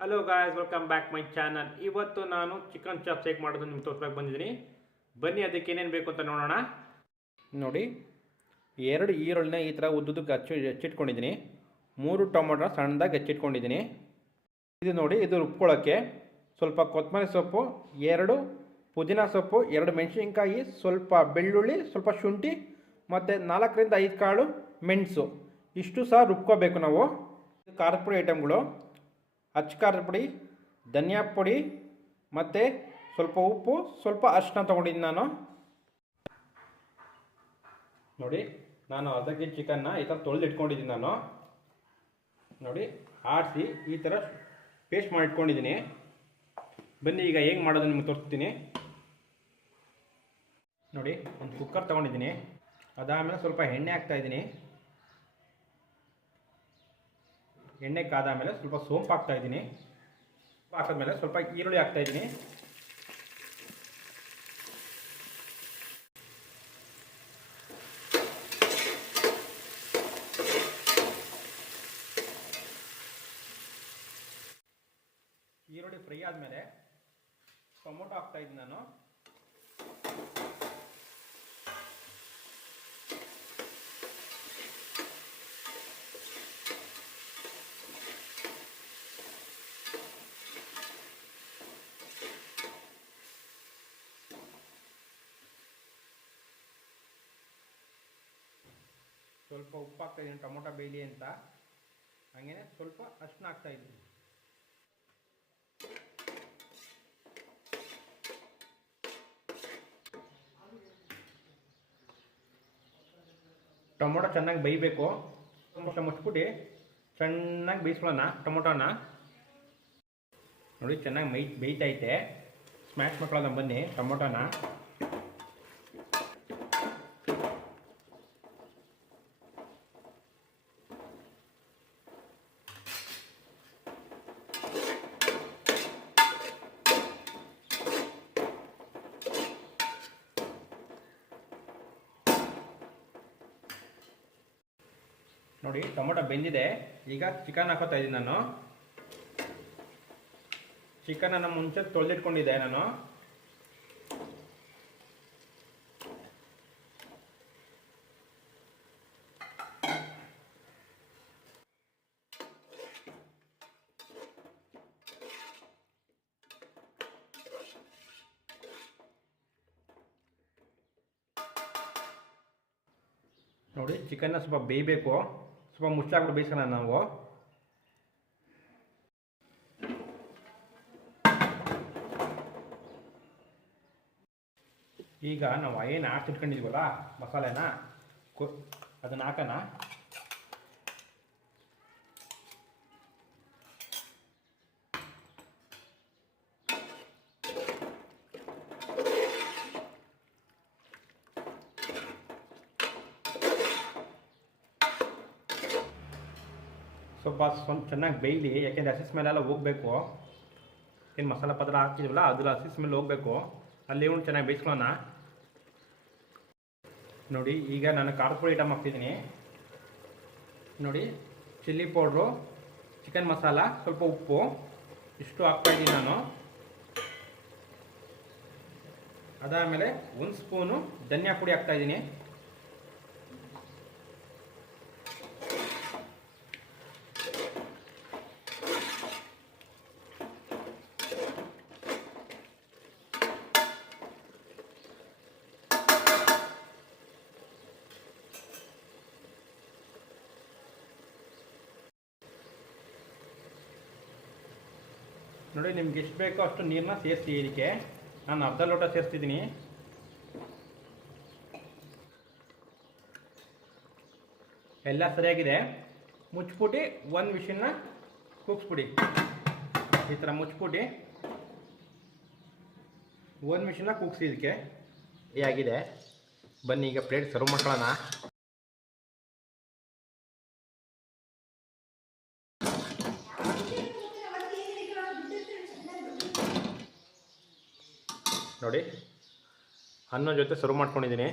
Hello guys, welcome back my channel. ಇವತ್ತು ನಾನು chicken chops ಹೇಗೆ ಮಾಡೋದು ನಿಮ್ಗೆ ತೋರ್ಸಕ್ಕೆ ಬಂದಿದ್ದೀನಿ. ಬನ್ನಿ, ಅದಕ್ಕೆ ಏನೇನು ಬೇಕು ಅಂತ ನೋಡೋಣ. ನೋಡಿ, 2 ಈರುಳ್ಳಿನ ಈ ಥರ ಉದ್ದುದಕ್ಕೆ ಹೆಚ್ಚಿಟ್ಕೊಂಡಿದ್ದೀನಿ. 3 ಟೊಮೊಟೊ ಸಣ್ಣದಾಗಿ ಹೆಚ್ಚಿಟ್ಕೊಂಡಿದ್ದೀನಿ. ಇದು ನೋಡಿ, ಇದು ರುಬ್ಕೊಳ್ಳೋಕ್ಕೆ ಸ್ವಲ್ಪ ಕೊತ್ತಂಬರಿ ಸೊಪ್ಪು, 2 ಪುದೀನ ಸೊಪ್ಪು, 2 ಮೆಣಸಿನ್ಕಾಯಿ, ಸ್ವಲ್ಪ ಬೆಳ್ಳುಳ್ಳಿ, ಸ್ವಲ್ಪ ಶುಂಠಿ ಮತ್ತು 4 ರಿಂದ 5 ಕಾಳು ಮೆಣಸು. ಇಷ್ಟು ಸಹ ರುಬ್ಕೋಬೇಕು ನಾವು. ಖಾರದ ಪುಡಿ ಐಟಮ್ಗಳು: ಅಚ್ಚ ಖಾರದ ಪುಡಿ, ಧನಿಯಾ ಪುಡಿ ಮತ್ತು ಸ್ವಲ್ಪ ಉಪ್ಪು, ಸ್ವಲ್ಪ ಅರಿಶಿನ ತೊಗೊಂಡಿದ್ದೀನಿ ನಾನು. ನೋಡಿ, ನಾನು ಅರ್ಧ ಕೆ ಜಿ ಚಿಕನ್ನ ಈ ಥರ ತೊಳೆದು ಇಟ್ಕೊಂಡಿದ್ದೀನಿ. ನಾನು ನೋಡಿ ಆರಿಸಿ ಈ ಥರ ಪೇಸ್ಟ್ ಮಾಡಿ ಇಟ್ಕೊಂಡಿದ್ದೀನಿ. ಬನ್ನಿ, ಈಗ ಹೇಗೆ ಮಾಡೋದು ನಿಮ್ಗೆ ತೋರಿಸ್ತೀನಿ. ನೋಡಿ, ಒಂದು ಕುಕ್ಕರ್ ತೊಗೊಂಡಿದ್ದೀನಿ. ಅದಾದಮೇಲೆ ಸ್ವಲ್ಪ ಎಣ್ಣೆ ಹಾಕ್ತಾಯಿದ್ದೀನಿ. ಎಣ್ಣೆ ಕಾದಾದಮೇಲೆ ಸ್ವಲ್ಪ ಸೋಂಪು ಹಾಕ್ತಾಯಿದ್ದೀನಿ. ಹಾಕಿದ್ಮೇಲೆ ಸ್ವಲ್ಪ ಈರುಳ್ಳಿ ಹಾಕ್ತಾಯಿದ್ದೀನಿ. ಈರುಳ್ಳಿ ಫ್ರೈ ಆದಮೇಲೆ ಟೊಮೊಟೊ ಹಾಕ್ತಾಯಿದ್ದೀನಿ ನಾನು. ಸ್ವಲ್ಪ ಉಪ್ಪು ಹಾಕ್ತಾಯಿದ್ದೀನಿ ಟೊಮೊಟೊ ಬೇಯಲಿ ಅಂತ. ಹಾಗೇನೆ ಸ್ವಲ್ಪ ಅರಿಶಿನ ಹಾಕ್ತಾಯಿದ್ದೀನಿ. ಟೊಮೊಟೊ ಚೆನ್ನಾಗಿ ಬೇಯಬೇಕು. ಟೊಮೊಟೊ ಮುಚ್ಬಿಟ್ಟು ಚೆನ್ನಾಗಿ ಬೇಯಿಸ್ಕೊಳ್ಳೋಣ ಟೊಮೊಟೊನ. ನೋಡಿ, ಚೆನ್ನಾಗಿ ಬೇಯ್ತೈತೆ. ಸ್ಮ್ಯಾಶ್ ಮಾಡ್ಕೊಳ್ಳೋಣ ಬನ್ನಿ ಟೊಮೊಟೊನ. ನೋಡಿ, ಟೊಮೊಟೊ ಬೆಂದಿದೆ. ಈಗ ಚಿಕನ್ ಹಾಕೋತಾ ಇದ್ದೀನಿ ನಾನು. ಚಿಕನನ್ನು ಮುಂಚೆ ತೊಳೆದಿಟ್ಕೊಂಡಿದ್ದೆ ನಾನು. ನೋಡಿ, ಚಿಕನ್ನ ಸ್ವಲ್ಪ ಬೇಯಬೇಕು. ಸ್ವಲ್ಪ ಮುಚ್ಚಾಕ್ಬಿಟ್ಟು ಬೇಯಿಸೋಣ ನಾವು. ಈಗ ನಾವು ಏನು ಹಾಕ್ತಿಟ್ಕೊಂಡಿದ್ವಲ್ಲ ಮಸಾಲೆನ, ಅದನ್ನು ಹಾಕೋಣ. ಸ್ವಲ್ಪ ಚೆನ್ನಾಗಿ ಬೇಯಲಿ, ಯಾಕೆಂದರೆ ಹಸಿ ಸ್ಮೆಲ್ಲೆಲ್ಲ ಹೋಗಬೇಕು. ಏನು ಮಸಾಲೆ ಪದಾರ್ಥ ಹಾಕ್ತಿದ್ವಲ್ಲ ಅದ್ರ ಹಸಿ ಸ್ಮೆಲ್ ಹೋಗಬೇಕು. ಅಲ್ಲಿ ಒಂದು ಚೆನ್ನಾಗಿ ಬೇಯಿಸ್ಕೊಳ್ಳೋಣ. ನೋಡಿ, ಈಗ ನಾನು ಖಾರದ ಪುಡಿ ಐಟಮ್ ಹಾಕ್ತಿದ್ದೀನಿ. ನೋಡಿ, ಚಿಲ್ಲಿ ಪೌಡ್ರು, ಚಿಕನ್ ಮಸಾಲ, ಸ್ವಲ್ಪ ಉಪ್ಪು, ಇಷ್ಟು ಹಾಕ್ತಾಯಿದ್ದೀನಿ ನಾನು. ಅದಾದಮೇಲೆ 1 ಸ್ಪೂನು ಧನಿಯಾ ಪುಡಿ ಹಾಕ್ತಾಯಿದ್ದೀನಿ. ನೋಡಿ, ನಿಮ್ಗೆ ಎಷ್ಟು ಬೇಕೋ ಅಷ್ಟು ನೀರನ್ನ ಸೇರಿಸಿ. ಇದಕ್ಕೆ ನಾನು ಅರ್ಧ ಲೋಟ ಸೇರಿಸ್ತಿದ್ದೀನಿ. ಎಲ್ಲ ಸರಿಯಾಗಿದೆ. ಮುಚ್ಬಿಟ್ಟು 1 ವಿಷಲ್ನ ಕೂಗಿಸ್ಬಿಡಿ. ಈ ಥರ ಮುಚ್ಬಿಟ್ಟು 1 ವಿಷಲ್ನ ಕೂಗಿಸಿ. ಇದಕ್ಕೆ ಆಗಿದೆ. ಬನ್ನಿ, ಈಗ ಪ್ಲೇಟ್ ಸರ್ವ್ ಮಾಡ್ಕೊಳ್ಳೋಣ. ನೋಡಿ, ಅನ್ನ ಜೊತೆ ಸರ್ವ್ ಮಾಡ್ಕೊಂಡಿದ್ದೀನಿ.